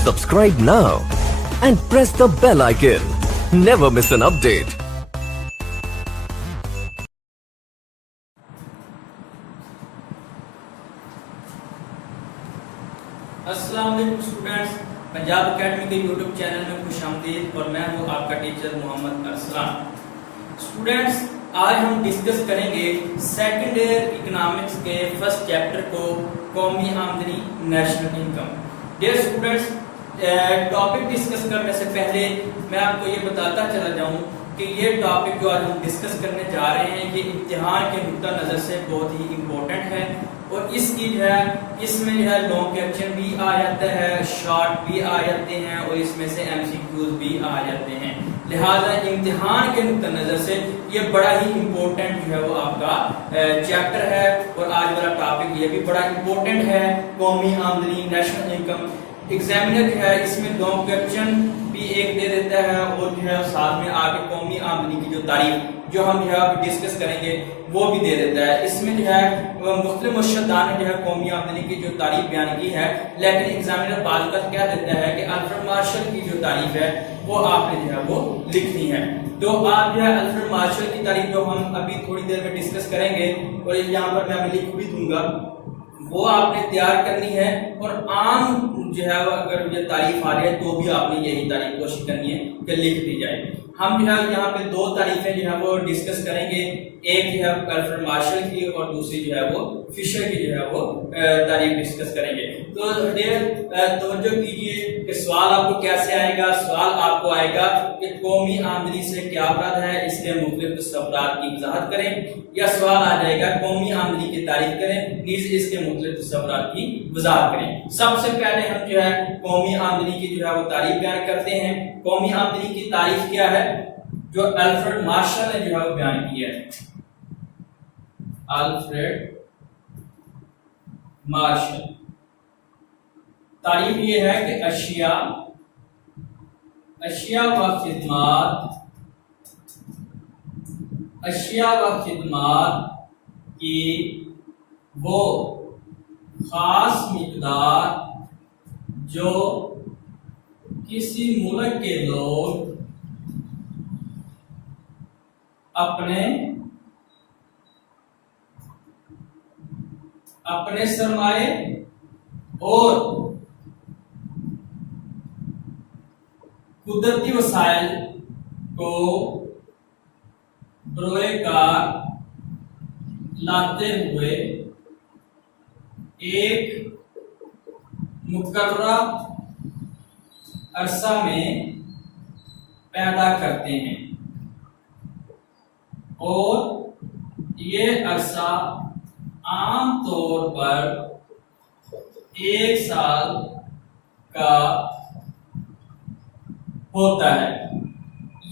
Subscribe now and press the bell icon. Never miss an update. अस्सलाम वालेकुम students, Punjab academy के YouTube channel में खुशामदीद और मैं हूँ आपका टीचर मोहम्मद अरसलान। स्टूडेंट्स, आज हम डिस्कस करेंगे सेकंड ईयर इकोनॉमिक्स के फर्स्ट चैप्टर को, कौमी आमदनी, national income. Dear students, topic discuss करने से पहले मैं आपको ये बताता चला जाऊँ कि ये टॉपिक जो आज हम डिस्कस करने जा रहे हैं ये इम्तिहान के नुक्ता नज़र से बहुत ही इम्पोर्टेंट है और इसकी जो है इसमें जो है लॉन्ग क्वेश्चन भी आ जाता है, शॉर्ट भी आ जाते हैं और इसमें से एमसीक्यूज भी आ जाते हैं। लिहाजा इम्तिहान के नुक्ता नज़र से ये बड़ा ही इम्पोर्टेंट जो है वो आपका चैप्टर है और आज वाला टॉपिक ये भी बड़ा इम्पोर्टेंट है, कौमी आमदनी, नेशनल इनकम। एग्जामिनर जो है इसमें लॉन्ग क्वेश्चन भी एक दे देता है और जो है साथ में आगे कौमी आमदनी की जो तारीफ जो हम जो है डिस्कस करेंगे वो भी दे देता है। इसमें जो है मुख्तलिफ मुर्शदान ने जो है कौमी आमदनी की जो तारीफ बयान की है, लेकिन एग्जामिनर बाद का क्या देता है कि अल्फ्रेड मार्शल की जो तारीफ है वो आपने जो है वो लिखनी है। तो आप जो है अल्फ्रेड मार्शल की तारीफ जो हम अभी थोड़ी देर में डिस्कस करेंगे और यहाँ पर मैं लिख भी दूंगा, वो आपने तैयार करनी है और आम जो है अगर ये तारीफ आ रही है तो भी आपने यही तारीफ कोशिश करनी है कि लिख दी जाए। हम जो है यहाँ पे दो तारीफें जो है वो डिस्कस करेंगे, एक जो है अल्फ्रेड मार्शल की और दूसरी जो है वो फिशर की जो है वो तारीफ डिस्कस करेंगे। तो तवज्जो कीजिए कि सवाल आपको कैसे आएगा। सवाल आपको आएगा कि कौमी आमदनी से क्या मुराद है, इसके मुख्तलिफ तस्वुरात की वजाहत करें, या सवाल आ जाएगा कौमी आमदनी की तारीफ करें, नीज इसके मुख्तलिफ तस्वुरात की वजाहत करें। सबसे पहले हम जो है कौमी आमदनी की जो है वो तारीफ बयान करते हैं। कौमी आमदनी की तारीफ क्या है जो अल्फ्रेड मार्शल ने जो है वो बयान किया है। अल्फ्रेड मार्शल तारीफ ये है कि अशिया व खिदमात की वो खास मिकदार जो किसी मुल्क के लोग अपने सरमाए और कुदरती वसाइल को बरोए कार लाते हुए एक मुकर्ररा अरसा में पैदा करते हैं और ये अरसा आम तौर पर 1 साल का होता है।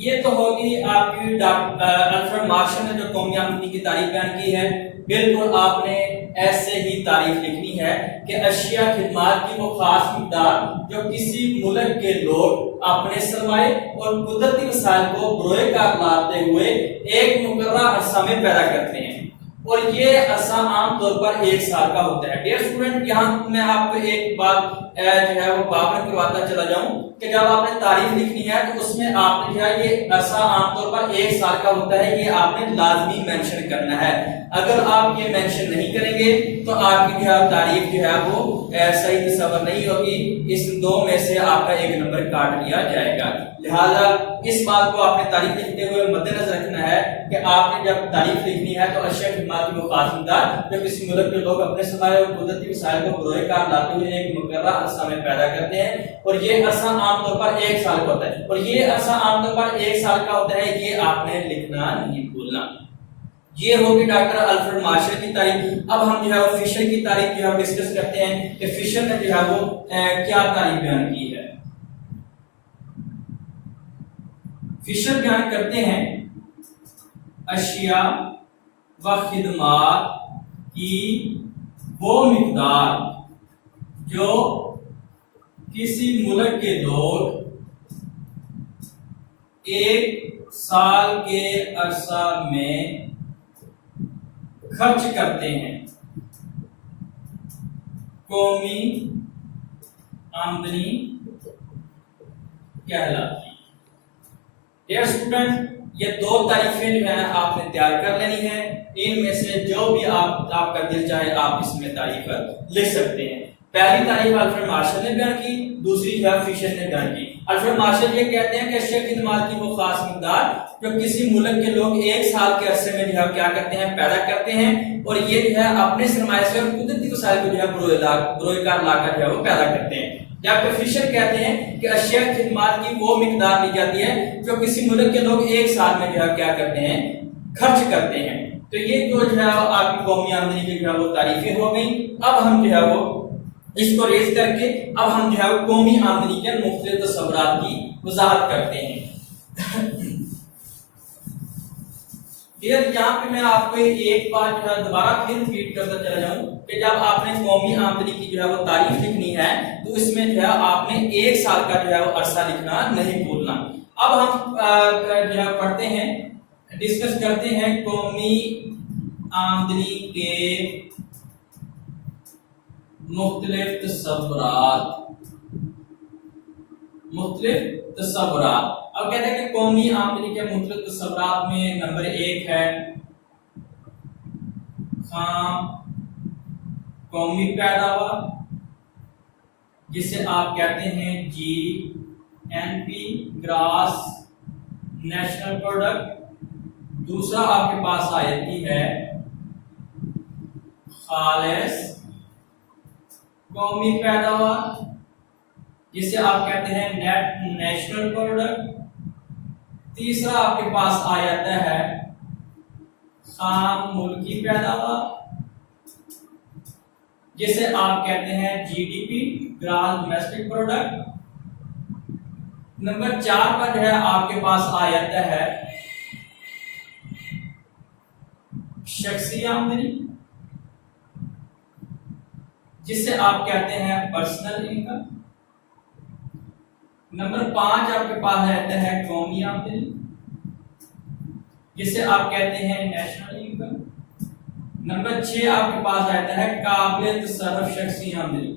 ये तो होगी आपकी अल्फ्रेड मार्शल ने जो कौमी आमदनी की तारीफ बयान की है। बिल्कुल आपने ऐसे ही तारीफ लिखनी है कि अशिया खिदमात की वो खास मिकदार जो किसी मुल्क के लोग अपने सरमाए और कुदरती वसाइल को बरोए कार लाते हुए एक मुकर्ररा अरसा में पैदा करते हैं और ये अरसा आम तौर पर 1 साल का होता है। डियर स्टूडेंट, यहाँ मैं आपको एक बात जो है वो बाबर करवाता चला जाऊं कि जब आपने तारीफ लिखनी है तो उसमें आपने जो है ये अरसा आमतौर पर 1 साल का होता है, ये आपने लाजमी मेंशन करना है। अगर आप ये मेंशन नहीं करेंगे तो आपकी जो है तारीफ जो है वो सही तस्वर नहीं होगी, इस दो में से आपका 1 नंबर काट लिया जाएगा। लिहाजा इस बात को आपने तारीफ लिखते हुए मद्देनजर रखना है कि आपने जब तारीफ लिखनी है तो अशिया खिदमात की वो खास मिकदार जो किसी मुल्क के लोग अपने सरमाए और कुदरती वसाइल को बरोए कार लाते हुए एक मुकर्ररा अरसा में पैदा करते हैं और ये अरसा आमतौर पर 1 साल का होता है और ये अरसा आमतौर पर 1 साल का होता है, ये आपने लिखना नहीं भूलना। ये होगी डॉक्टर अल्फ्रेड मार्शल की तारीफ। अब हम जो है वो फिशर की तारीफ जो है डिस्कस करते हैं कि फिशर ने जो है वो क्या तारीफ बयान की है। फिशर बयान करते हैं अशिया व खिदमात की वो मिकदार जो किसी मुल्क के लोग 1 साल के अरसा में खर्च करते हैं। कौमी आमदनी कहलाती है। डियर स्टूडेंट, ये दो तारीफें जो है आपने तैयार कर लेनी है। इनमें से जो भी आपका दिल चाहे आप इसमें तारीफ लिख सकते हैं। पहली तारीफ अल्फ्रेड मार्शल ने बयान की, दूसरी जो फिशर ने बयान की। अल्फ्रेड मार्शल ये कहते हैं कि अशिया की खिदमत की वो खास मिकदार जो किसी मुल्क के लोग एक साल के अरसे में जो है क्या करते हैं, पैदा करते हैं, और ये जो है अपने सरमाए से और कुदरती वसाइल को जो है बरोएकार लाकर जो है वो पैदा करते हैं। जबकि फिशर कहते हैं कि अशिया की खिदमत की वो मिकदार ली जाती है जो किसी मुल्क के लोग एक साल में जो है क्या करते हैं, खर्च करते हैं। तो ये जो है आपकी कौमी आमदनी की जो है वो तारीफें हो गई। अब हम जो है वो इसको रेज करके अब हम जो है वो कौमी आमदनी के मुख्तलिफ तस्वुरात की वजाहत करते हैं। फिर यहाँ पे मैं आपको एक बार जो है दोबारा फिर रिपीट करता चला जाऊं कि जब आपने कौमी आमदनी की जो है वो तारीफ लिखनी है तो इसमें जो है आपने एक साल का जो है वो अरसा लिखना नहीं भूलना। अब हम जो है पढ़ते हैं, डिस्कस करते हैं कौमी आमदनी के मुख्तलिफ तस्वुरात। अब कहते हैं कि कौमी आमदनी के मुख्तलिफ तस्वुरात में नंबर 1 है खाम कौमी पैदावार, जिसे आप कहते हैं GNP, ग्रास नेशनल प्रोडक्ट। दूसरा आपके पास आ जाती है खालिस कौमी पैदावार, जिसे आप कहते हैं नेट नेशनल प्रोडक्ट। तीसरा आपके पास आ जाता है खाम मुल्की पैदावार, जिसे आप कहते हैं GDP, grass domestic product. Number 4 पर जो है आपके पास आ जाता है शख्सी आमदनी, जिसे आप कहते हैं पर्सनल इनकम। नंबर 5 आपके पास रहता है कौमी आमदनी, जिसे आप कहते हैं नेशनल इनकम। नंबर 6 आपके पास रहता है काबिल तसर्रुफ शख्सी आमदनी,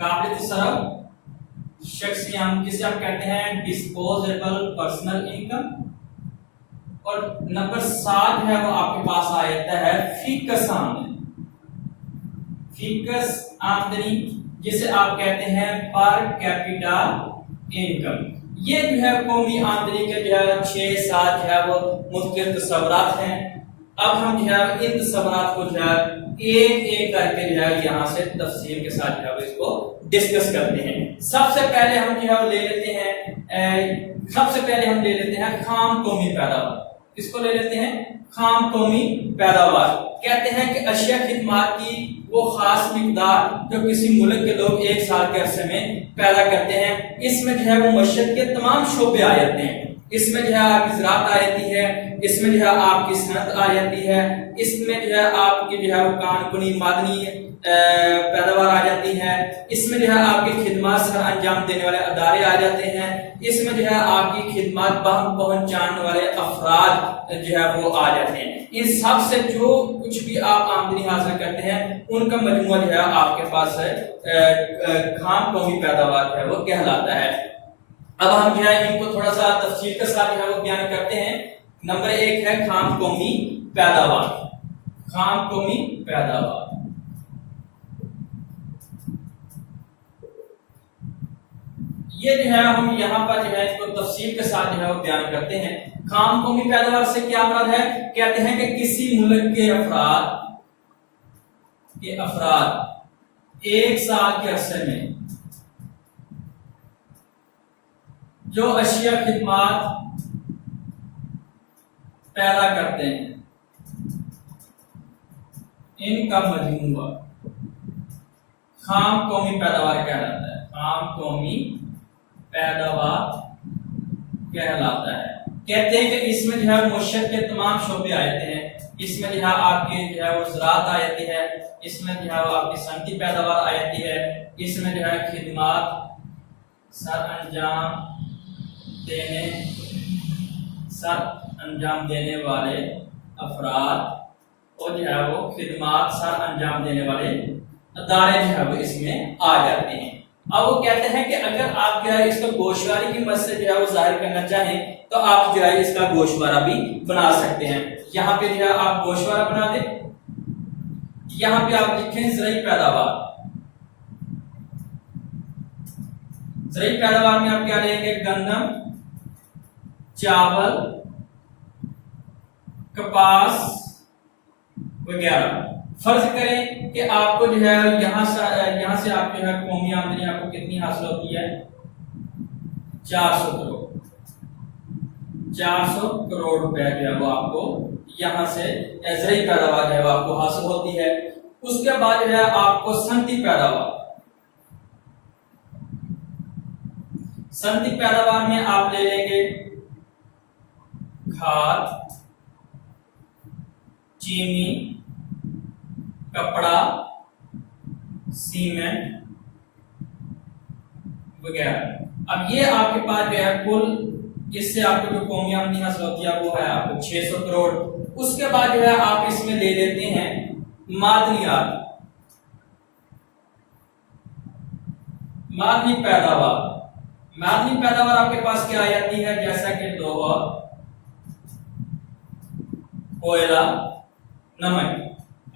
काबिल तसर्रुफ शख्सी आमदनी, जिसे आप कहते हैं डिस्पोजेबल पर्सनल इनकम। और नंबर 7 है वो आपके पास आ जाता है फिक्स आमदनी, फिक्स आमदनी, जिसे आप कहते हैं पर कैपिटा इनकम। ये जो है कौमी आमदनी के जो है 6-7 जो है वो मुख्तलिफ तस्वुरात हैं। अब हम जो है इन तस्वुरात को जो है एक एक करके जो है यहाँ से तफसील के साथ जो है इसको डिस्कस करते हैं। सबसे पहले हम जो है ले लेते हैं खाम कौमी पैदावार। इसको ले लेते हैं खाम कौमी पैदावार। कहते हैं कि अशिया खिदमत की वो खास मिकदार जो किसी मुल्क के लोग एक साल के अरसे में पैदा करते हैं। इसमें जो है वो मशक्कत के तमाम शोबे आ जाते हैं। इसमें जो है आपकी ज़राअत आ जाती है, इसमें जो है आपकी सनत आ जाती है, इसमें जो है आपकी जो है वो कानूनी मादनी पैदावार आ जाती है, इसमें जो है आपकी खिदमत सर अंजाम देने वाले अदारे आ जाते हैं, इसमें जो है आपकी खिदमत पहुंचाने वाले अफराद जो है वो आ जाते हैं। इन सब से जो कुछ भी आप आमदनी हासिल करते हैं उनका मजमुआ जो है आपके पास खाम कौमी पैदावार जो है वो कहलाता है। अब हम जो है इनको थोड़ा सा तफसील के साथ जो है वो बयान करते हैं। नंबर 1 है खाम कौमी पैदावार। खाम कौमी पैदावार ये जो है हम यहाँ पर जो है इसको तफसील के साथ जो है वो बयान करते हैं। खाम कौमी पैदावार से क्या मुराद है? कहते हैं कि किसी मुल्क के अफराद एक साल के अरसे में जो अशिया खिदमत पैदा करते हैं इनका मजमूआ खाम कौमी पैदावार कहलाता है। खाम कौमी पैदावार कहलाता है। कहते हैं कि इसमें जो है मुशक्कत के तमाम शोबे आ जाते हैं। इसमें जो है आपकी जो है वो ज़राअत आ जाती है, इसमें जो है वो आपकी सनती पैदावार आ जाती है, इसमें जो है खिदमत सर अंजाम देने वाले अफराद और जो है वो खिदमत सर अंजाम देने वाले अदारे जो है वो इसमें आ जाते हैं। اب وہ کہتے ہیں کہ اگر آپ جو ہے اس کو گوشوارے کی مدد سے جو ہے وہ ظاہر کرنا چاہیں تو آپ جو ہے اس کا گوشوارہ بھی بنا سکتے ہیں. یہاں پہ جو ہے آپ گوشوارہ بنا دیں. یہاں پہ آپ لکھیں زرعی پیداوار. زرعی پیداوار میں آپ کیا لیں گے؟ گندم، چاول، کپاس وغیرہ. فرض کریں کہ آپ کو جو ہے یہاں سے آپ جو ہے قومی آمدنی آپ کو کتنی حاصل ہوتی ہے؟ 400 کروڑ. 400 کروڑ روپے جو ہے وہ آپ کو یہاں سے زرعی پیداوار جو ہے وہ آپ کو حاصل ہوتی ہے. اس کے بعد جو ہے آپ کو صنعتی پیداوار. صنعتی پیداوار میں آپ لے لیں گے کھاد، چینی، کپڑا، سیمنٹ وغیرہ. اب یہ آپ کے پاس جو ہے کل اس سے آپ کو جو قومی آمدنی حاصل ہوتی ہے وہ ہے آپ کو 600 کروڑ. اس کے بعد جو ہے آپ اس میں لے لیتے ہیں معدنیات، معدنی پیداوار. معدنی پیداوار آپ کے پاس کیا آ جاتی ہے؟ جیسا کہ لوہا، کوئلہ، نمک.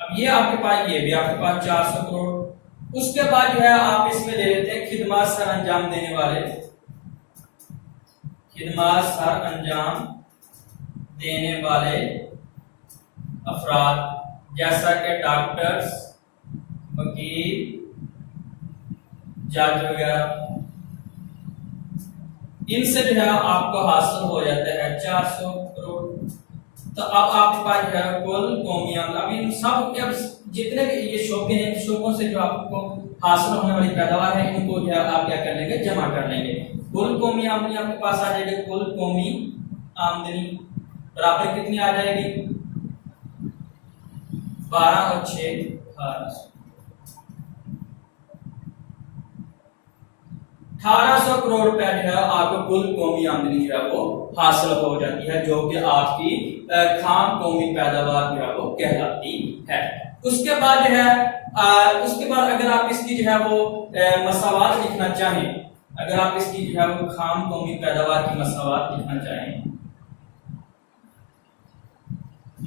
اب یہ آپ کے پاس، یہ بھی آپ کے پاس 400 کروڑ. اس کے بعد جو ہے آپ اس میں لے لیتے ہیں خدمات سر انجام دینے والے، خدمات سر انجام دینے والے افراد جیسا کہ ڈاکٹرز، وکیل، جج وغیرہ. ان سے جو ہے آپ کو حاصل ہو جاتا ہے 400 کروڑ. تو اب آپ کے پاس جو ہے کل قومی آمدنی، اب ان سب کے جتنے بھی یہ شعبے ہیں، شعبوں سے جو آپ کو حاصل ہونے والی پیداوار ہے ان کو جو ہے آپ کیا کر لیں گے؟ جمع کر لیں گے. کل قومی آمدنی آپ کے پاس آ جائے گی. کل قومی آمدنی برابر کتنی آ جائے گی؟ 12 اور 6 1800 کروڑ روپے جو ہے آپ کو کل قومی آمدنی جو ہے وہ حاصل ہو جاتی ہے، جو کہ آپ کی خام قومی پیداوار جو ہے وہ کہلاتی ہے. اس کے بعد جو ہے اگر آپ اس کی جو ہے وہ مساوات لکھنا چاہیں، اگر آپ اس کی جو ہے وہ خام قومی پیداوار کی مساوات لکھنا چاہیں،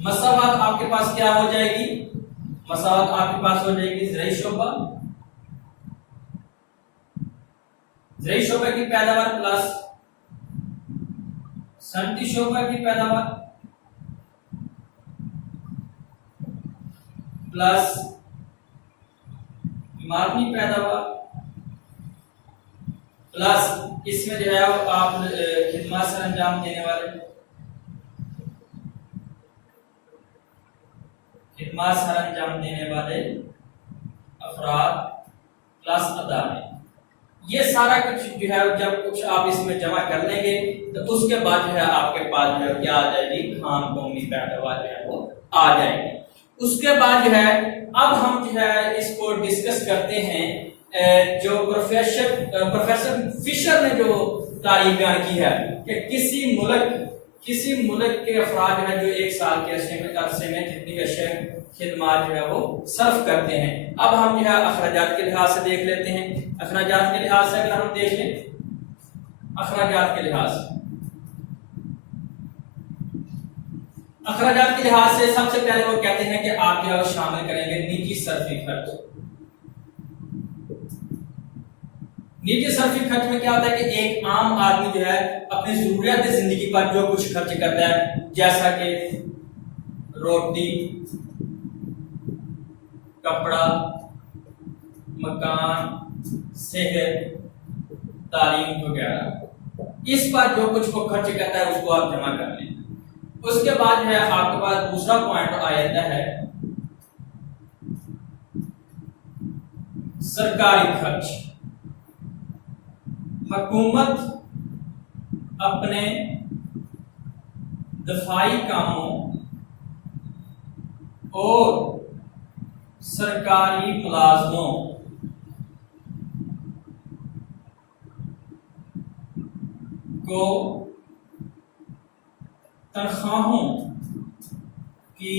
مساوات آپ کے پاس کیا ہو جائے گی؟ مساوات آپ کے پاس ہو جائے گی زرعی شعبہ، زرعی شعبہ کی پیداوار پلس صنعتی شعبہ کی پیداوار پلس معدنی پیداوار پلس اس میں جو ہے آپ خدمات سر انجام دینے والے، خدمات سر انجام دینے والے افراد پلس ادارے. یہ سارا کچھ جو ہے جب کچھ آپ اس میں جمع کر لیں گے تو اس کے بعد جو ہے آپ کے پاس جو ہے کیا آ جائے گی؟ خام قومی پیداوار جو ہے وہ آ جائے گی. اس کے بعد جو ہے اب ہم جو ہے اس کو ڈسکس کرتے ہیں جو پروفیسر فشر نے جو تعریف بیان کی ہے کہ کسی ملک کے افراد جو ہے جو ایک سال کے عرصے میں جتنی اشیاء خدمات جو ہے وہ صرف کرتے ہیں. اب ہم جو ہے اخراجات کے لحاظ سے دیکھ لیتے ہیں. اخراجات کے لحاظ سے اگر ہم دیکھ لیں، اخراجات کے لحاظ سے سب سے پہلے وہ کہتے ہیں کہ آپ جو ہے شامل کریں گے نجی صرفی خرچ. نجی صرفی خرچ میں کیا ہوتا ہے کہ ایک عام آدمی جو ہے اپنی ضروریات زندگی پر جو کچھ خرچ کرتا ہے، جیسا کہ روٹی، کپڑا، مکان، صحت، تعلیم وغیرہ، اس پر جو کچھ کو خرچ کرتا ہے اس کو آپ جمع کر لیں. اس کے بعد جو ہے آپ کے پاس دوسرا پوائنٹ آ جاتا ہے سرکاری خرچ. حکومت اپنے دفاعی کاموں اور سرکاری ملازموں کو تنخواہوں کی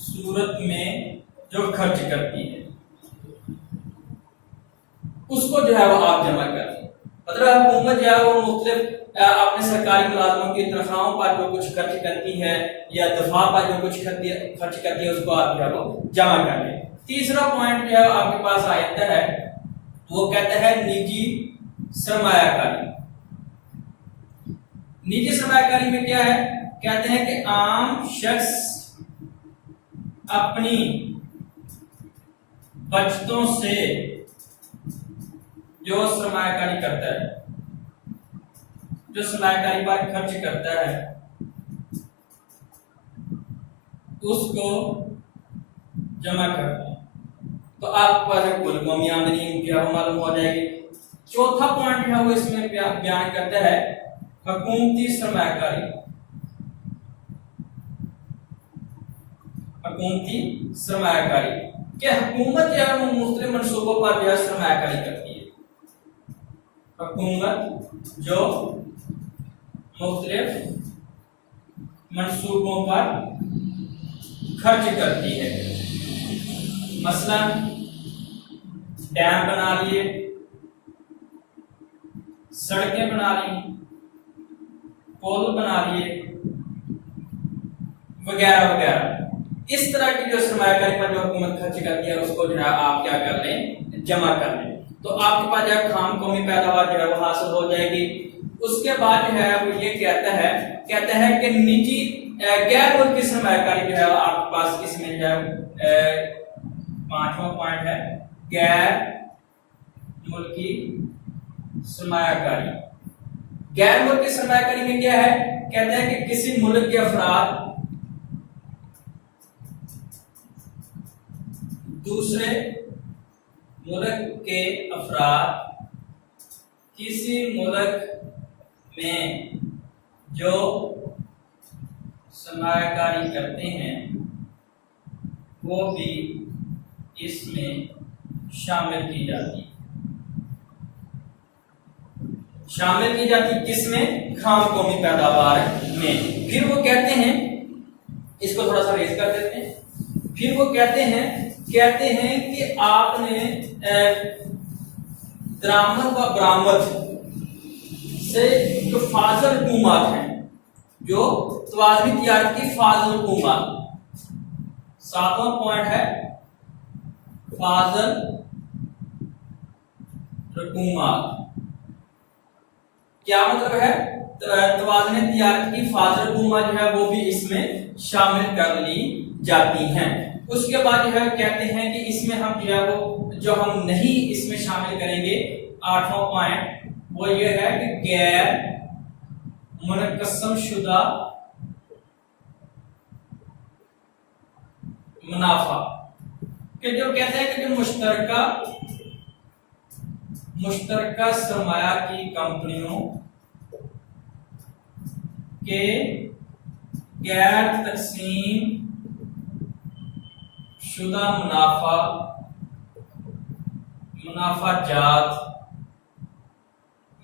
صورت میں جو خرچ کرتی ہے، उसको जो है वो आप जमा कर दें। मतलब हुकूमत जो है वो मुख्तलिफ अपने सरकारी मुलाजमों की तनख्वाहों पर जो कुछ खर्च करती है या दफा पर जो कुछ खर्च करती है उसको आप जो है वो जमा कर लें। तीसरा पॉइंट जो है आपके पास आ जाता है, वो कहता है निजी सरमायाकारी। निजी सरमायाकारी में क्या है, कहते हैं कि आम शख्स अपनी बचतों से जो सरमायाकारी करता है, जो सरमायाकारी पर खर्च करता है, उसको जमा करते हैं। तो आपके पास कुल कौमी आमदनी क्या मालूम हो जाएगी। चौथा पॉइंट है वो इसमें बयान करता है हुकूमती सरमायाकारी। हुकूमती सरमायाकारी क्या हुकूमत जो है वो मुख्तलिफ मंसूबों पर जो है सरमायाकारी करती है। हुकूमत जो मुख्तलिफ मंसूबों पर खर्च करती है, मसलन डैम बना लिए, सड़कें बना ली, पुल बना लिए वगैरह वगैरह। इस तरह की जो सरमायाकारी पर जो हुकूमत खर्च करती है उसको जो है आप क्या कर लें, जमा कर लें। तो आपके पास जो खाम कौमी पैदावार जो है वो हासिल हो जाएगी। उसके बाद जो है वो ये कहता है कि निजी गैर मुल्की सरमायाकारी जो है आपके पास इसमें जो है पांचवा पॉइंट है गैर मुल्की सरमायाकारी। गैर मुल्की सरमायाकारी में क्या है, कहता है कि किसी मुल्क के अफराद दूसरे मुल्क के अफराद किसी मुल्क में जो सरमायाकारी करते हैं वो भी इसमें शामिल की जाती है। शामिल की जाती किसमें, खाम कौमी पैदावार में। फिर वो कहते हैं, इसको थोड़ा सा रेज कर देते हैं, फिर वो कहते हैं कि आपने दरामद व बरामद से जो फाजल हुकूमत हैं, जो तवाज़नी तिजारत की फाजल हुकूमत, सातवां पॉइंट है फाजल हुकूमत। क्या मतलब है, तवाज़नी तिजारत की फाजल हुकूमत जो है वो भी इसमें शामिल कर ली जाती हैं। उसके बाद जो है कहते हैं कि इसमें हम जो है वो जो हम नहीं इसमें शामिल करेंगे, आठवां पॉइंट वो ये है कि गैर मुनक़्क़सम शुदा मुनाफा, कि जो कहते हैं कि जो मुश्तरका सरमाया की कंपनियों के गैर तकसीम शुदा मुनाफाजात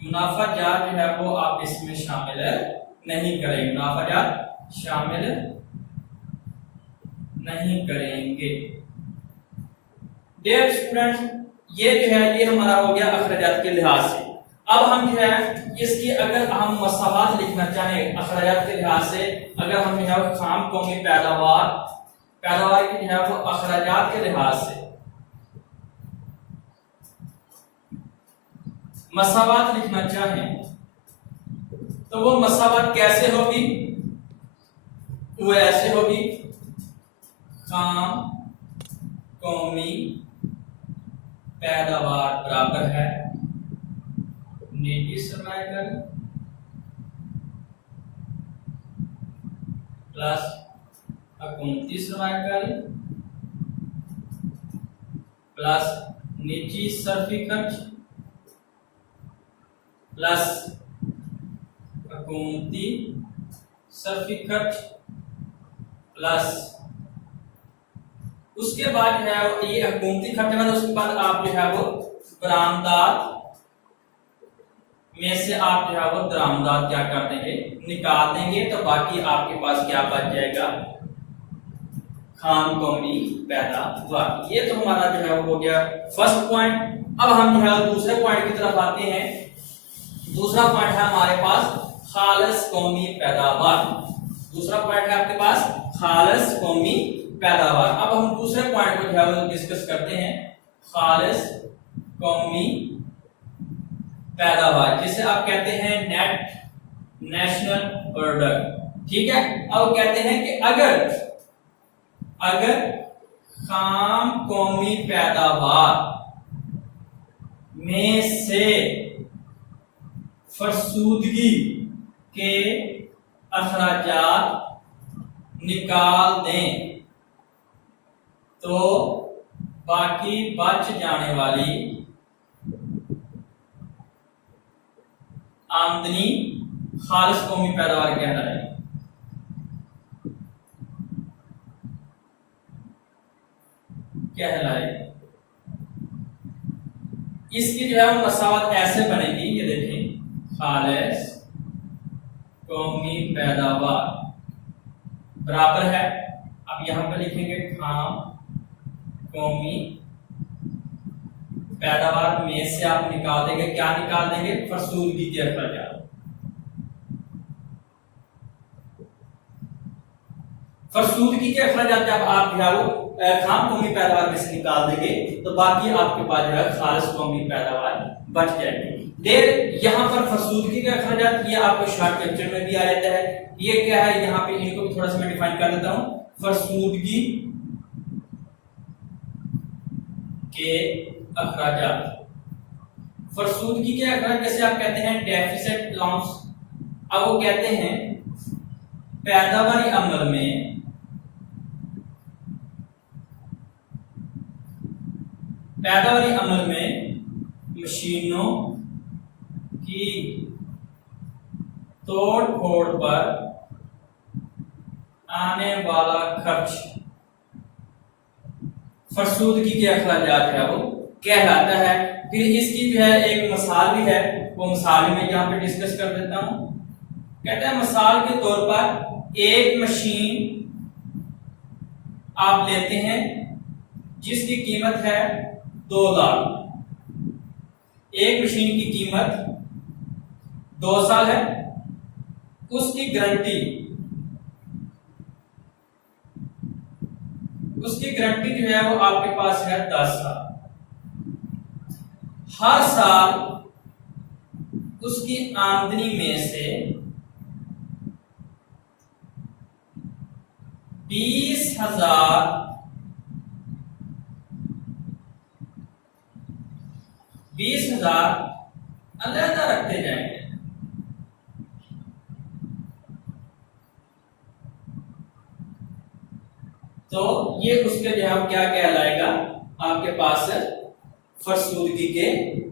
जो है वो आप इसमें शामिल नहीं करेंगे, मुनाफाजात शामिल नहीं करेंगे। डियर स्टूडेंट्स, ये जो है ये हमारा हो गया अखराजात के लिहाज से। अब हम जो है इसकी अगर हम मसावात लिखना चाहें अखराजात के लिहाज से, अगर हम जो है खाम कौमी पैदावार की जो है वो अखराजात के लिहाज से मसावात लिखना चाहें तो वो मसावात कैसे होगी, वो ऐसे होगी, खाम कौमी पैदावार बराबर है निजी सरमायाकारी प्लस हुकूमती सरमायाकारी प्लस निजी सर्फी खर्च प्लस हुकूमती सर्फी खर्च प्लस उसके बाद जो है ये हुकूमती खर्च में, उसके बाद आप जो है वो बरामदात में से आप जो है वो दरामदात क्या कर देंगे, निकाल देंगे। तो बाकी आपके पास क्या बच जाएगा, खाम कौमी पैदावार। ये तो हमारा जो है वो हो गया फर्स्ट पॉइंट। अब हम जो है दूसरे पॉइंट की तरफ आते हैं। दूसरा पॉइंट है हमारे पास खालिस कौमी पैदावार। दूसरा पॉइंट है आपके पास खालिस कौमी पैदावार। अब हम दूसरे पॉइंट को जो है वो डिस्कस करते हैं, खालिस कौमी पैदावार, जिसे आप कहते हैं नेट नेशनल प्रोडक्ट। ठीक है। अब कहते हैं कि अगर खाम कौमी पैदावार में से फरसूदगी के अखराजात निकाल दें तो बाकी बच जाने वाली आमदनी खालिस कौमी पैदावार कहलाएगी। इसकी जो है मसावत ऐसे बनेगी, ये देखें, खालिस कौमी पैदावार बराबर है, अब यहां पर लिखेंगे खाम कौमी पैदावार में से आप निकाल देंगे, क्या निकाल देंगे, फरसूदगी के अखराजात। फरसूदगी के अखराजात जब आप खाम कौमी पैदावार में से निकाल देंगे तो बाकी आपके पास जो है खालिस कौमी पैदावार बच जाएगी। देर यहाँ पर फरसूदगी के अखराजात ये आपको शॉर्ट लेक्चर में भी आ जाता है। ये क्या है, यहाँ पे इनको भी थोड़ा सा मैं डिफाइन कर देता हूँ। फरसूदगी के अखराजात, फरसूदगी के अखराज जैसे आप कहते हैं डेफिसिट अलाउंस। अब वो कहते हैं पैदावारी अमल में मशीनों की तोड़ फोड़ पर आने वाला खर्च फरसूदगी के अखराजात है वो कहलाता है। फिर इसकी जो है एक मिसाल भी है, वो मिसाल में यहाँ पे डिस्कस कर देता हूं। कहता है मिसाल के तौर पर एक मशीन आप लेते हैं जिसकी कीमत है 2 लाख। एक मशीन की कीमत 2 साल है, उसकी गारंटी जो है वो आपके पास है 10 साल। हर साल उसकी आमदनी में से 20,000 अलग रखते जाएंगे। तो ये उसके जो है क्या कहलाएगा, आपके पास फरसूदगी के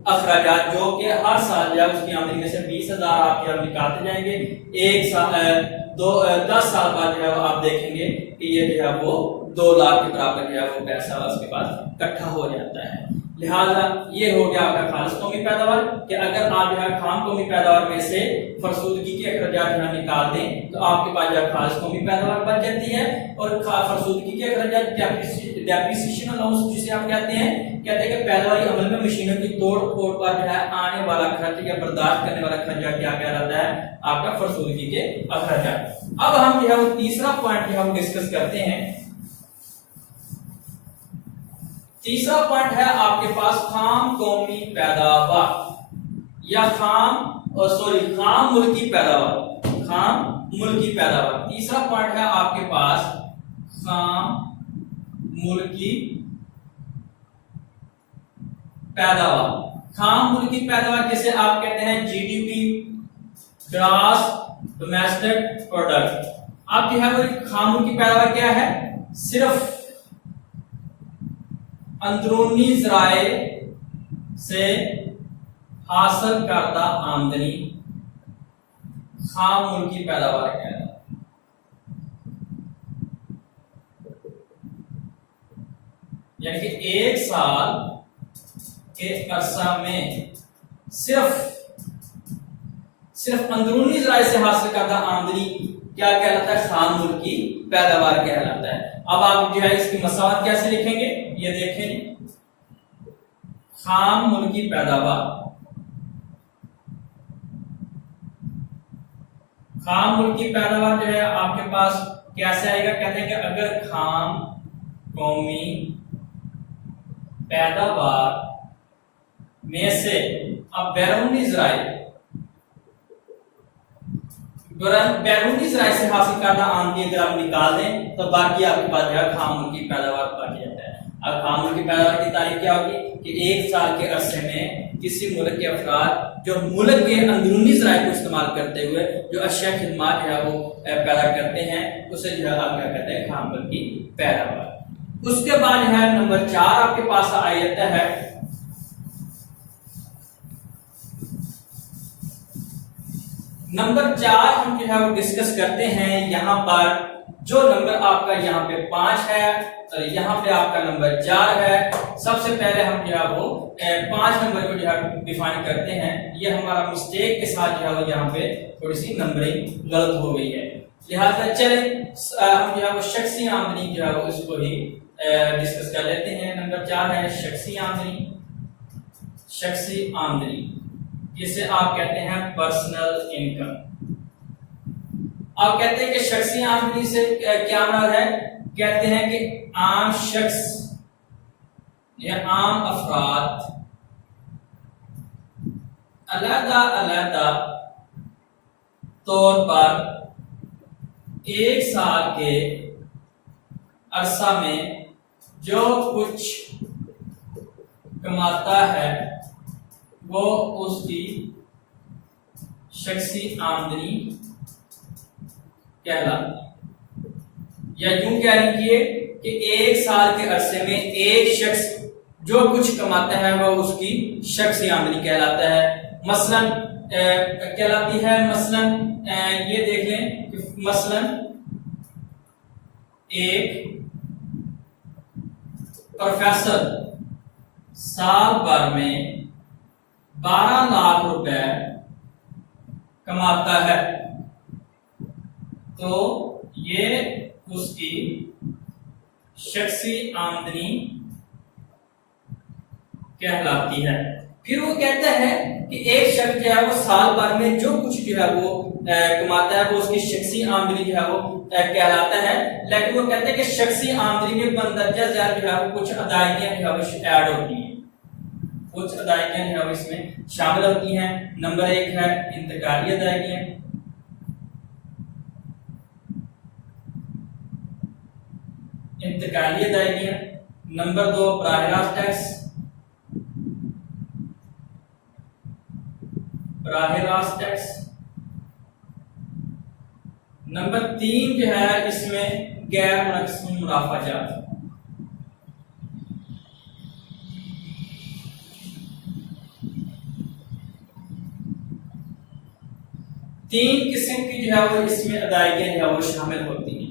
अखराजात, जो कि हर साल जो है उसकी आमदनी में से 20,000 आपके आप निकालते जाएंगे। 10 साल बाद जो है आप देखेंगे कि ये जो है वो 2 लाख के बराबर जो है वो पैसा उसके पास इकट्ठा हो जाता है। लिहाजा ये हो गया आपका खालिस कौमी पैदावार कि अगर आप जो है खाम कौमी पैदावार में से फरसूदगी के अखराजात जो है निकाल दें तो आपके पास जो है खालिस कौमी पैदावार बच जाती है। और फरसूदगी के अखराजात डेप्रिसिएशन अलाउंस जिसे आप कहते हैं कि पैदावारी अमल में मशीनों की तोड़ फोड़ पर जो है आने वाला खर्च या बर्दाश्त करने वाला खर्चा क्या कहलाता है, आपका फरसूदगी के अखराजात। अब हम जो है वो तीसरा पॉइंट जो हम डिस्कस करते हैं। तीसरा पॉइंट है आपके पास खाम कौमी पैदावार या खाम मुल्की पैदावार। खाम मुल्की पैदावार तीसरा पॉइंट है आपके पास खाम मुल्की पैदावार। खाम मुल्की पैदावार जिसे आप कहते हैं जीडीपी, ग्रॉस डोमेस्टिक प्रोडक्ट। आप जो है वो खाम मुल्की पैदावार क्या है, सिर्फ अंदरूनी ज़राए से हासिल करदा आमदनी खाम मुल्की पैदावार कहलाता है। यानी कि 1 साल के अरसा में सिर्फ अंदरूनी ज़राए से हासिल करदा आमदनी क्या कहलाता है, खाम मुल्की पैदावार कहलाता है। अब आप जो है इसकी मसावत कैसे लिखेंगे, ये देखें, खाम मुल्की पैदावार, खाम मुल्की पैदावार जो है आपके पास कैसे आएगा, कहते हैं कि अगर खाम कौमी पैदावार में से अब बैरूनी ज़राए से हासिल करना आमदनी अगर आप निकाल दें तो बाकी आपके पास जो है खाम मुल्की पैदावार बाकी जाता है। अब खाम मुल्की पैदावार की तारीफ क्या होगी कि एक साल के अरसे में किसी मुल्क के अफराद जो मुल्क के अंदरूनी ज़राए को इस्तेमाल करते हुए जो अशिया खिदमात जो है वो पैदा करते हैं, उसे जो है आप क्या कहते हैं, खाम मुल्की पैदावार। उसके बाद जो है नंबर 4 आपके पास आ जाता है नंबर 4 हम जो है वो डिस्कस करते हैं। यहाँ पर जो नंबर आपका यहाँ पे 5 है और यहाँ पे आपका नंबर 4 है, सबसे पहले हम जो है वो 5 नंबर को जो है डिफाइन करते हैं। ये हमारा मिस्टेक के साथ जो है वो यहाँ पे थोड़ी सी नंबरिंग गलत हो गई है, लिहाजा चले हम जो है वो शख्सी आमदनी जो है वो इसको ही डिस्कस कर लेते हैं। नंबर 4 है शख्सी आमदनी, शख्सी आमदनी जिसे आप कहते हैं पर्सनल इनकम। आप कहते हैं कि शख्सी आमदनी से क्या मुराद है, कहते हैं कि आम शख्स या आम अफराद अलग-अलग तौर पर एक साल के अरसा में जो कुछ कमाता है वो उसकी शख्सी आमदनी कहलाती, या यूं कह लीजिए कि एक साल के अरसे में एक शख्स जो कुछ कमाता है वो उसकी शख्सी आमदनी कहलाता है। मसलन कहलाती है, मसलन ये देख लें कि मसलन एक प्रोफेसर साल भर में 12 लाख रुपए कमाता है तो ये उसकी शख्सी आमदनी कहलाती है। फिर वो कहता है कि एक शख्स जो है वो साल भर में जो कुछ जो है वो कमाता है वो उसकी शख्सी आमदनी जो है वो कहलाता है। लेकिन वो कहते हैं कि शख्सी आमदनी में बंदरजा ज़ैल जो है वो कुछ अदायगियां जो है वो ऐड होती हैं, कुछ अदायगियां जो है वो इसमें शामिल होती हैं। नंबर 1 है इंतकाली अदायगियां, इंतकाली अदायगियां। नंबर 2 बराह रास्त टैक्स, बराह रास्त टैक्स। नंबर 3 जो है इसमें गैर मुनक़सिम मुनाफाजात। तीन किस्म की जो है वो इसमें अदायगियां जो है वो शामिल होती हैं।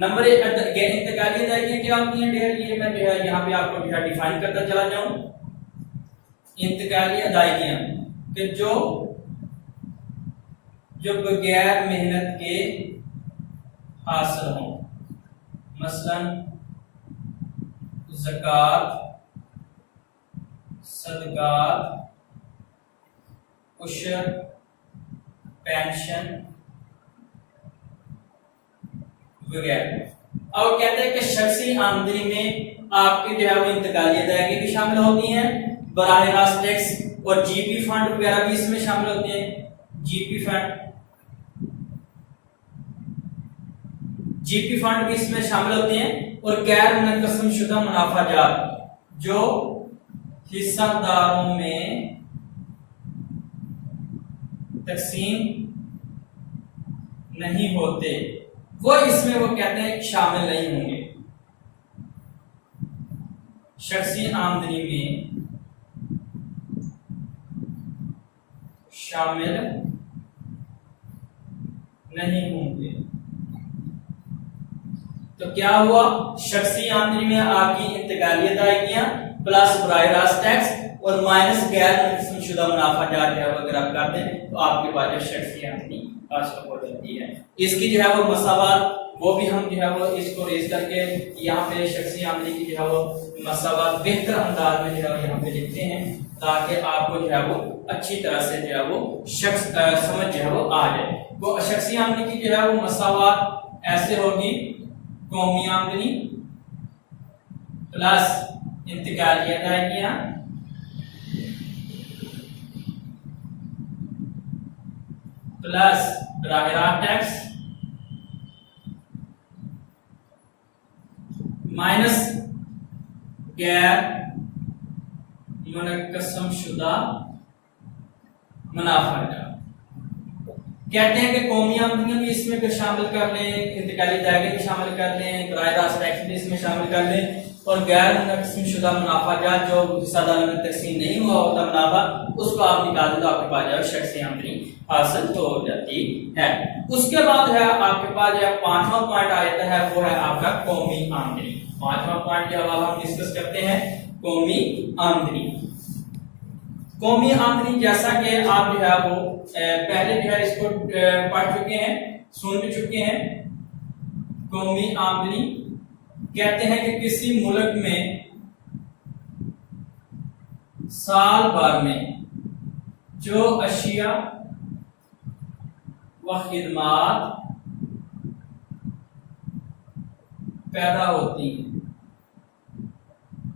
नंबर 1 इंतकाली अदायगियां क्या होती हैं, ये मैं जो है यहाँ पे आपको जो है डिफाइन करता चला जाऊं। इंतकाली अदायगियां कि जो बगैर मेहनत के हासिल हों, मसलन ज़कात, सदकात, उशर, पेंशन वगैरह। और कहते हैं कि शख्सी आमदनी में आपकी जो है वो इंतकाली अदायगी भी शामिल होती हैं, बराह रास्त टैक्स और जीपी फंड वगैरह भी इसमें शामिल होते हैं। जीपी फंड भी इसमें शामिल होते हैं। और गैर मुनक़सिम शुदा मुनाफाजात जो हिस्सेदारों में तकसीम नहीं होते वो इसमें वो कहते हैं शामिल नहीं होंगे। शख्सी आमदनी में शामिल नहीं होंगे। तो क्या हुआ, शख्सी आमदनी में आपकी इंतकाली अदायगियां प्लस बराह रास्त टैक्स और माइनस गैर मुनक़सिम मुनाफाजात है अगर आप करते हैं तो आपके पास शख्सी आमदनी हासिल हो जाती है। इसकी जो है वो मसावत وہ بھی ہم جو ہے وہ اس کو ریز کر کے یہاں پہ شخصی آمدنی کی جو ہے وہ مساوات بہتر انداز میں جو ہے یہاں پہ لکھتے ہیں تاکہ آپ کو جو ہے وہ اچھی طرح سے جو ہے وہ سمجھ جو ہے وہ آ جائے. وہ شخصی آمدنی کی جو ہے وہ مساوات ایسے ہوگی قومی آمدنی پلس انتقالی ادائیگیاں پلس براہ راست ٹیکس مائنس غیر منقسم شدہ منافع جات. کہتے ہیں کہ قومی آمدنیاں بھی اس میں شامل کر لیں, انتقالی ادائیگیاں بھی شامل کر لیں, براہ راست ٹیکس بھی اس میں شامل کر لیں, اور غیر منقسم شدہ منافع جات جو حصہ داروں میں تقسیم نہیں ہوا ہوتا منافع اس کو آپ نکال دیں تو آپ کے پاس جو ہے شخصی آمدنی حاصل ہو جاتی ہے. اس کے بعد ہے آپ کے پاس جو پانچواں پوائنٹ آ جاتا ہے وہ ہے آپ کا قومی آمدنی. پانچواں پوائنٹ جو ہم ڈسکس کرتے ہیں قومی آمدنی. قومی آمدنی جیسا کہ آپ جو ہے وہ پہلے جو ہے اس کو پڑھ چکے ہیں, سن بھی چکے ہیں. قومی آمدنی کہتے ہیں کہ کسی ملک میں سال بھر میں جو اشیاء و خدمات پیدا ہوتی ہیں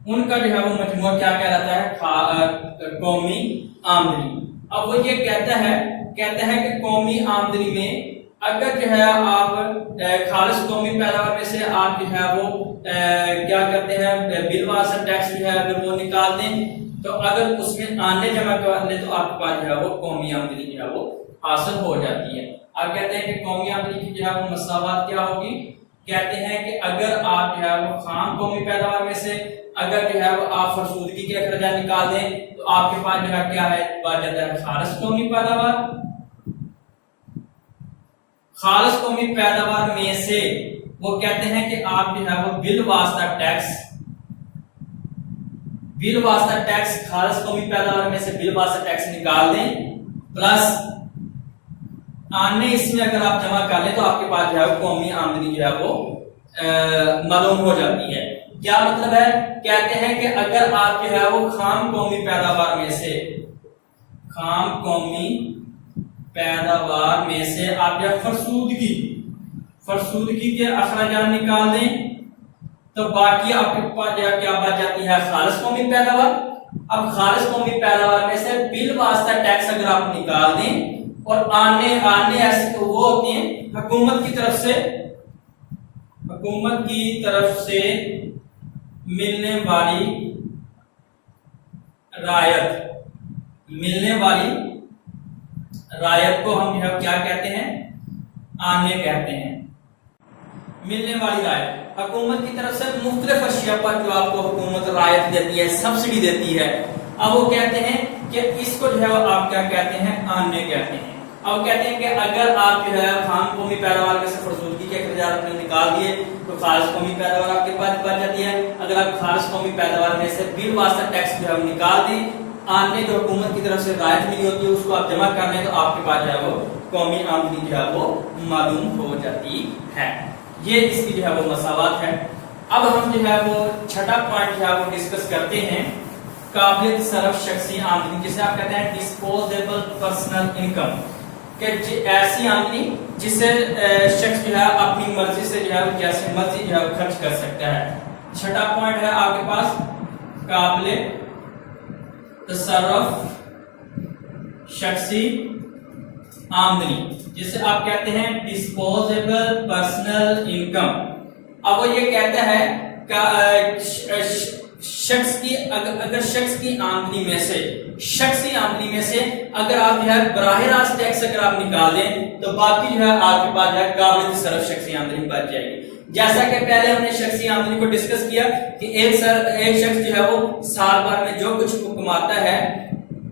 ان کا جو ہے وہ مجموعہ کیا کہلاتا ہے قومی آمدنی. اب وہ یہ کہتا ہے کہ قومی آمدنی میں اگر جو ہے آپ خالص قومی پیداوار میں سے آپ جو ہے وہ کیا کرتے ہیں بالواسطہ ٹیکس جو ہے اگر وہ نکال دیں تو اگر اس میں آنے جمع کر لیں تو آپ کے پاس جو ہے وہ قومی آمدنی جو ہے وہ حاصل ہو جاتی ہے. اب کہتے ہیں کہ قومی آمدنی کی جو ہے وہ مساوات کیا ہوگی. کہتے ہیں کہ اگر آپ جو ہے وہ خام قومی پیداوار میں سے اگر جو ہے وہ آپ فرسودگی کے اخراجات نکال دیں تو آپ کے پاس جو ہے کیا ہے بات جاتا ہے خالص قومی پیداوار. خالص قومی پیداوار میں سے وہ کہتے ہیں کہ آپ جو ہے وہ بالواسطہ ٹیکس خالص قومی پیداوار میں سے بالواسطہ ٹیکس نکال دیں پلس آنے اس میں اگر آپ جمع کر لیں تو آپ کے پاس جو ہے قومی آمدنی جو ہے وہ معلوم ہو جاتی ہے. کیا مطلب ہے؟ کہتے ہیں کہ اگر آپ جو ہے وہ خام قومی پیداوار میں سے آپ جو فرسودگی کے اخراجات نکال دیں تو باقی آپ کے پاس جو ہے کیا بچ جاتی ہے خالص قومی پیداوار. اب خالص قومی پیداوار میں سے بالواسطہ ٹیکس اگر آپ نکال دیں اور آنے ایسے تو وہ ہوتے ہیں حکومت کی طرف سے ملنے والی رعایت کو ہم جو ہے کیا کہتے ہیں آنے کہتے ہیں. ملنے والی رعایت حکومت کی طرف سے مختلف اشیاء پر جو آپ کو حکومت رعایت دیتی ہے, سبسڈی دیتی ہے. اب وہ کہتے ہیں کہ اس کو جو ہے آپ کیا کہتے ہیں آنے کہتے ہیں. اب کہتے ہیں کہ اگر آپ جو ہے خام قومی پیداوار میں سے فرسودگی کے اخراجات اپنے نکال دیے تو خالص قومی پیداوار آپ کے پاس بچ جاتی ہے. اگر آپ خالص قومی پیداوار میں سے بالواسطہ ٹیکس جو ہے نکال دیں, آنے جو حکومت کی طرف سے رعایت ملی ہوتی ہے اس کو آپ جمع کر لیں تو آپ کے پاس جو ہے وہ قومی آمدنی جو ہے وہ معلوم ہو جاتی ہے. یہ اس کی جو ہے وہ مساوات ہے. اب ہم جو ہے وہ چھٹا پوائنٹ جو ہے وہ ڈسکس کرتے ہیں قابل تصرف شخصی آمدنی, جسے آپ کہتے ہیں ڈسپوزیبل پرسنل انکم, کہ ایسی آمدنی جسے شخص جو ہے اپنی مرضی سے جو ہے جیسے مرضی جو ہے خرچ کر سکتا ہے. چھٹا پوائنٹ ہے آپ کے پاس قابل تصرف شخصی آمدنی, جسے آپ کہتے ہیں ڈسپوزیبل پرسنل انکم. اب وہ یہ کہتا ہے کہ اگر شخص کی آمدنی میں سے شخصی آمدنی میں سے اگر آپ جو ہے براہ راست ٹیکس اگر آپ نکال دیں تو باقی جو ہے آپ کے پاس جو ہے قابل تصرف شخصی آمدنی بچ جائے گی. جیسا کہ پہلے ہم نے شخصی آمدنی کو ڈسکس کیا کہ ایک شخص جو ہے وہ سال بھر میں جو کچھ کماتا ہے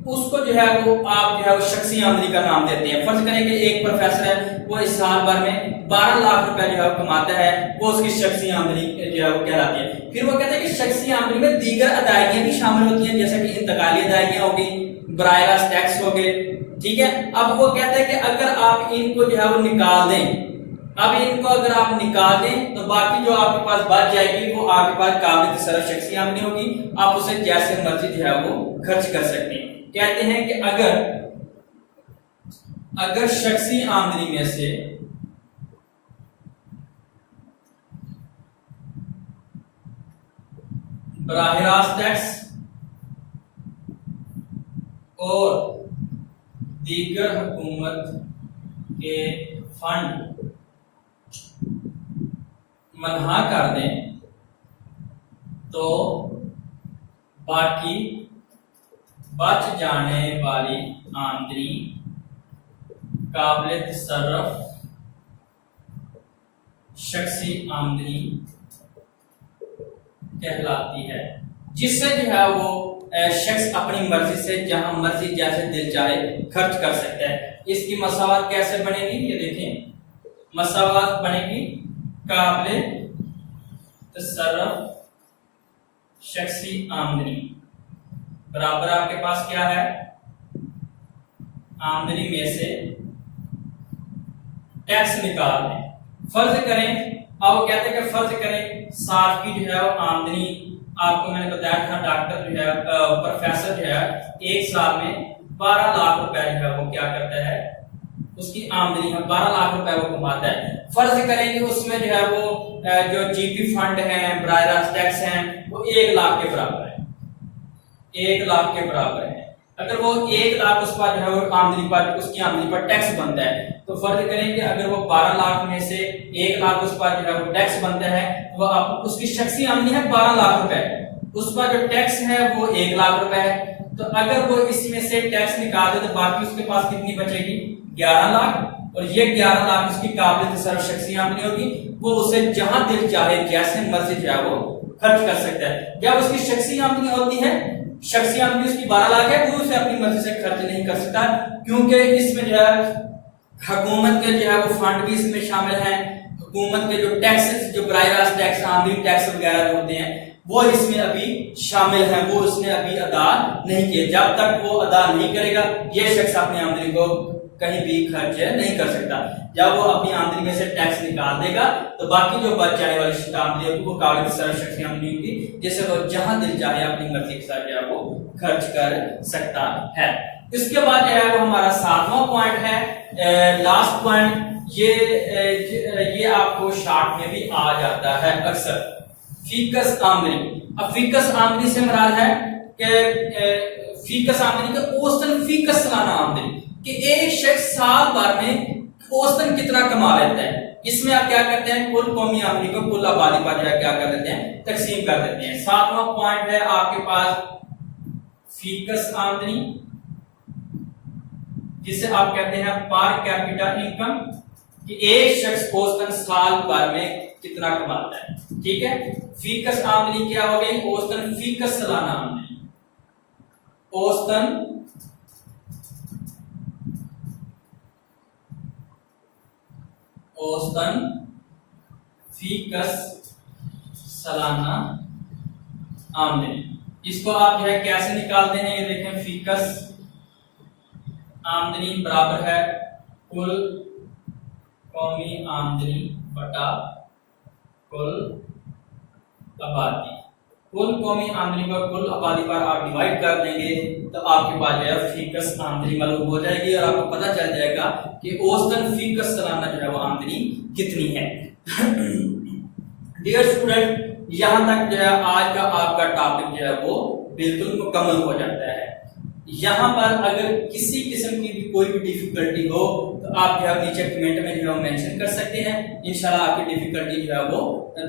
اس کو جو ہے وہ آپ جو ہے وہ شخصی آمدنی کا نام دیتے ہیں. فرض کریں کہ ایک پروفیسر ہے, وہ اس سال بھر میں 12 لاکھ روپے جو ہے وہ کماتا ہے, وہ اس کی شخصی آمدنی جو ہے وہ کہلاتی ہے. پھر وہ کہتے ہیں کہ شخصی آمدنی میں دیگر ادائیگیاں بھی شامل ہوتی ہیں, جیسے کہ انتقالی ادائیگیاں ہوگی, براہ راست ٹیکس ہو گئے. ٹھیک ہے. اب وہ کہتے ہیں کہ اگر آپ ان کو جو ہے وہ نکال دیں اب ان کو اگر آپ نکال دیں تو باقی جو آپ کے پاس بچ جائے گی وہ آپ کے پاس قابل تصرف شخصی آمدنی ہوگی، آپ اسے جیسے مرضی جو ہے وہ خرچ کر سکتے ہیں۔ کہتے ہیں کہ اگر شخصی آمدنی میں سے براہ راست ٹیکس اور دیگر حکومت کے فنڈ منہا کر دیں تو باقی بچ جانے والی آمدنی قابل تصرف شخصی آمدنی کہلاتی ہے، جس سے جو ہے وہ شخص اپنی مرضی سے جہاں مرضی جیسے دل چاہے خرچ کر سکتا ہے۔ اس کی مساوات کیسے بنے گی یہ دیکھیں، مساوات بنے گی قابل تصرف شخصی آمدنی برابر آپ کے پاس کیا ہے، آمدنی میں سے ٹیکس نکال دیں۔ فرض کریں، اب وہ کہتے ہیں کہ فرض کریں 60 کی جو ہے وہ آمدنی، آپ کو میں نے بتایا تھا ڈاکٹر جو ہے پروفیسر جو ہے ایک سال میں 12 لاکھ روپے جو ہے وہ کیا کرتا ہے، اس کی آمدنی ہے 12 لاکھ روپے وہ کماتا ہے۔ فرض کریں کہ اس میں جو ہے وہ جو جی پی فنڈ ہیں، براہ راست ٹیکس ہیں، وہ 1 لاکھ کے برابر ہے، 1 لاکھ کے برابر ہے۔ اگر وہ 1 لاکھ اس پر جو ہے وہ آمدنی پر، اس کی آمدنی پر ٹیکس بنتا ہے، تو فرض کریں کہ اگر وہ 12 لاکھ میں سے 1 لاکھ اس پر جو ہے وہ ٹیکس بنتا ہے، وہ اس کی شخصی آمدنی ہے 12 لاکھ روپے، اس پر جو ٹیکس ہے وہ 1 لاکھ روپے ہے۔ تو اگر وہ اس میں سے ٹیکس نکال دے تو باقی اس کے پاس کتنی بچے گی، 11 لاکھ، اور یہ 11 لاکھ اس کی قابل تصرف شخصی آمدنی ہوگی، وہ اسے جہاں دل چاہے جیسے مرضی جو ہے وہ خرچ کر سکتا ہے۔ جب اس کی شخصی آمدنی ہوتی ہے، شخصی آمدنی اس کی 12 لاکھ ہے، وہ اسے اپنی مرضی سے خرچ نہیں کر سکتا، کیونکہ اس میں جو ہے حکومت کے جو ہے وہ فنڈ بھی اس میں شامل ہیں، حکومت کے جو ٹیکسز، جو براہ راست ٹیکس، آمدنی ٹیکس وغیرہ جو ہوتے ہیں وہ اس میں ابھی شامل ہیں، وہ اس نے ابھی ادا نہیں کیے۔ جب تک وہ ادا نہیں کرے گا یہ شخص اپنی آمدنی کو کہیں بھی خرچ نہیں کر سکتا۔ جب وہ اپنی آمدنی میں سے ٹیکس نکال دے گا تو باقی جو بچ جانے والی آمدنی ہوگی وہ قابل تصرف شخصی آمدنی ہوگی، جسے وہ جہاں دل چاہے اپنی مرضی کے ساتھ جو ہے وہ خرچ کر سکتا ہے۔ اس کے بعد جو ہے وہ ہمارا 7واں پوائنٹ ہے، لاسٹ پوائنٹ، یہ آپ کو شارٹ میں بھی آ جاتا ہے اکثر، فیکس آمدنی۔ اب فیکس آمدنی سے مراد ہے کہ فیکس آمدنی کا اوسطن فیکس سالانہ آمدنی، کہ ایک شخص سال بھر میں اوسطن کتنا کما لیتا ہے۔ اس میں آپ کیا کرتے ہیں، کل قومی آمدنی کو کل آبادی پر جو ہے کیا کر دیتے ہیں، تقسیم کر دیتے ہیں۔ 7واں پوائنٹ ہے آپ کے پاس فیکس آمدنی، جسے آپ کہتے ہیں پر کیپٹا انکم، کہ ایک شخص اوسطن سال بھر میں کتنا کماتا ہے۔ ٹھیک ہے، فیکس آمدنی کیا ہو گئی، اوسطن فیکس سالانہ آمدنی، اوسطن فیکس سالانہ آمدنی۔ اس کو آپ جو ہے کیسے نکالتے ہیں، یہ دیکھیں، فیکس آمدنی برابر ہے کل قومی آمدنی بٹا کل آبادی۔ کل قومی آمدنی پر کل آبادی پر آپ ڈیوائڈ کر دیں گے تو آپ کے پاس جو ہے فیکس آمدنی معلوم ہو جائے گی، اور آپ کو پتہ چل جائے گا کہ اوسطن فیکس سالانہ جو ہے وہ آمدنی کتنی ہے۔ ڈیئر اسٹوڈنٹ، یہاں تک جو ہے آج کا آپ کا ٹاپک جو ہے وہ بالکل مکمل ہو جاتا ہے۔ یہاں پر اگر کسی قسم کی بھی کوئی بھی ڈیفیکلٹی ہو تو آپ جو ہے نیچے کمنٹ میں جو ہے مینشن کر سکتے ہیں، انشاءاللہ آپ کی ڈیفیکلٹی جو ہے وہ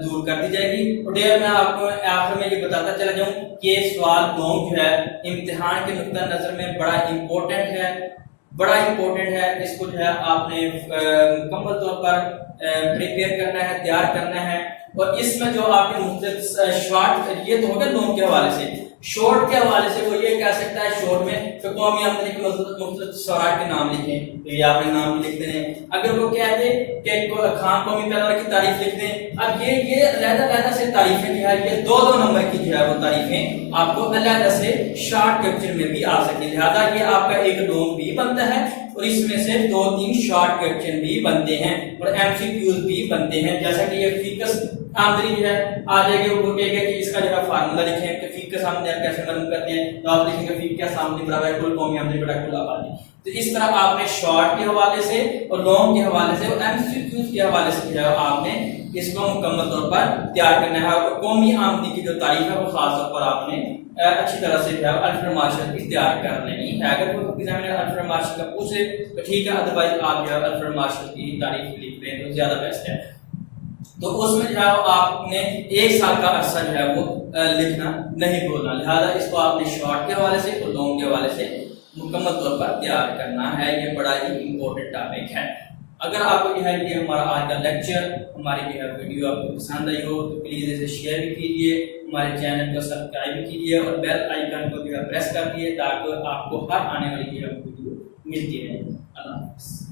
دور کر دی جائے گی۔ اور ڈیئر، میں آپ کو آخر میں یہ بتاتا چلا جاؤں کہ یہ سوال بینک جو ہے امتحان کے نقطہ نظر میں بڑا امپورٹنٹ ہے، اس کو جو ہے آپ نے مکمل طور پر پریپیئر کرنا ہے، تیار کرنا ہے۔ اور اس میں جو آپ کے مختلف شارٹ، یہ تو ہوگا لون کے حوالے سے، شارٹ کے حوالے سے وہ یہ کہہ سکتا ہے شارٹ میں کہ قومی آمدنی کے مختلف شعراء کے نام لکھیں، تو یہ آپ نے نام بھی لکھ دینے ہیں۔ اگر وہ کہہ دے کہ خام قومی پیداوار کی تعریف لکھ دیں، اب یہ علیحدہ سے تعریفیں جو ہے یہ دو نمبر کی جو ہے وہ تعریفیں آپ کو علیحدہ سے شارٹ کیپچن میں بھی آ سکتی، لہٰذا یہ آپ کا ایک لانگ بھی بنتا ہے اور اس میں سے 2-3 شارٹ کیپچن بھی بنتے ہیں اور ایم سی کیوز بھی بنتے ہیں، جیسا کہ یہ فیکس آمدنی جو ہے آ جائے گی، وہ کہے گا کہ اس کا جو ہے فارمولا لکھیں کہ فیکس آمدنی آپ کیسے معلوم کرتے ہیں، تو آپ لکھیں گے فیکس آمدنی برابر ہے کل قومی آمدنی بٹا کل آبادی۔ تو اس طرح آپ نے شارٹ کے حوالے سے اور لانگ کے حوالے سے اور ایم سی کیوز کے حوالے سے جو ہے آپ نے اس کو مکمل طور پر تیار کرنا ہے، اور قومی آمدنی کی جو تعریف ہے وہ خاص طور پر آپ نے اچھی طرح سے جو ہے الفریڈ مارشل کی تیار کر لینی ہے۔ اگر کوئی ایگزامینر الفریڈ مارشل کا پوچھے تو ٹھیک ہے، ادروائز آپ جو ہے الفریڈ مارشل کی تعریف لکھ لیں تو زیادہ بیسٹ ہے۔ تو اس میں جو ہے آپ نے 1 سال کا عرصہ جو ہے وہ لکھنا نہیں بھولنا، لہذا اس کو آپ نے شارٹ کے حوالے سے اور لانگ کے حوالے سے مکمل طور پر تیار کرنا ہے، یہ بڑا ہی امپورٹنٹ ٹاپک ہے۔ اگر آپ کو جو ہے یہ ہمارا آج کا لیکچر، ہماری جو ہے ویڈیو آپ کو پسند آئی ہو تو پلیز اسے شیئر بھی کیجیے، ہمارے چینل کو سبسکرائب بھی کیجیے اور بیل آئیکن کو جو ہے پریس کر دیجیے تاکہ آپ کو ہر آنے والی جو ہے ویڈیو ملتی رہے۔ اللہ حافظ۔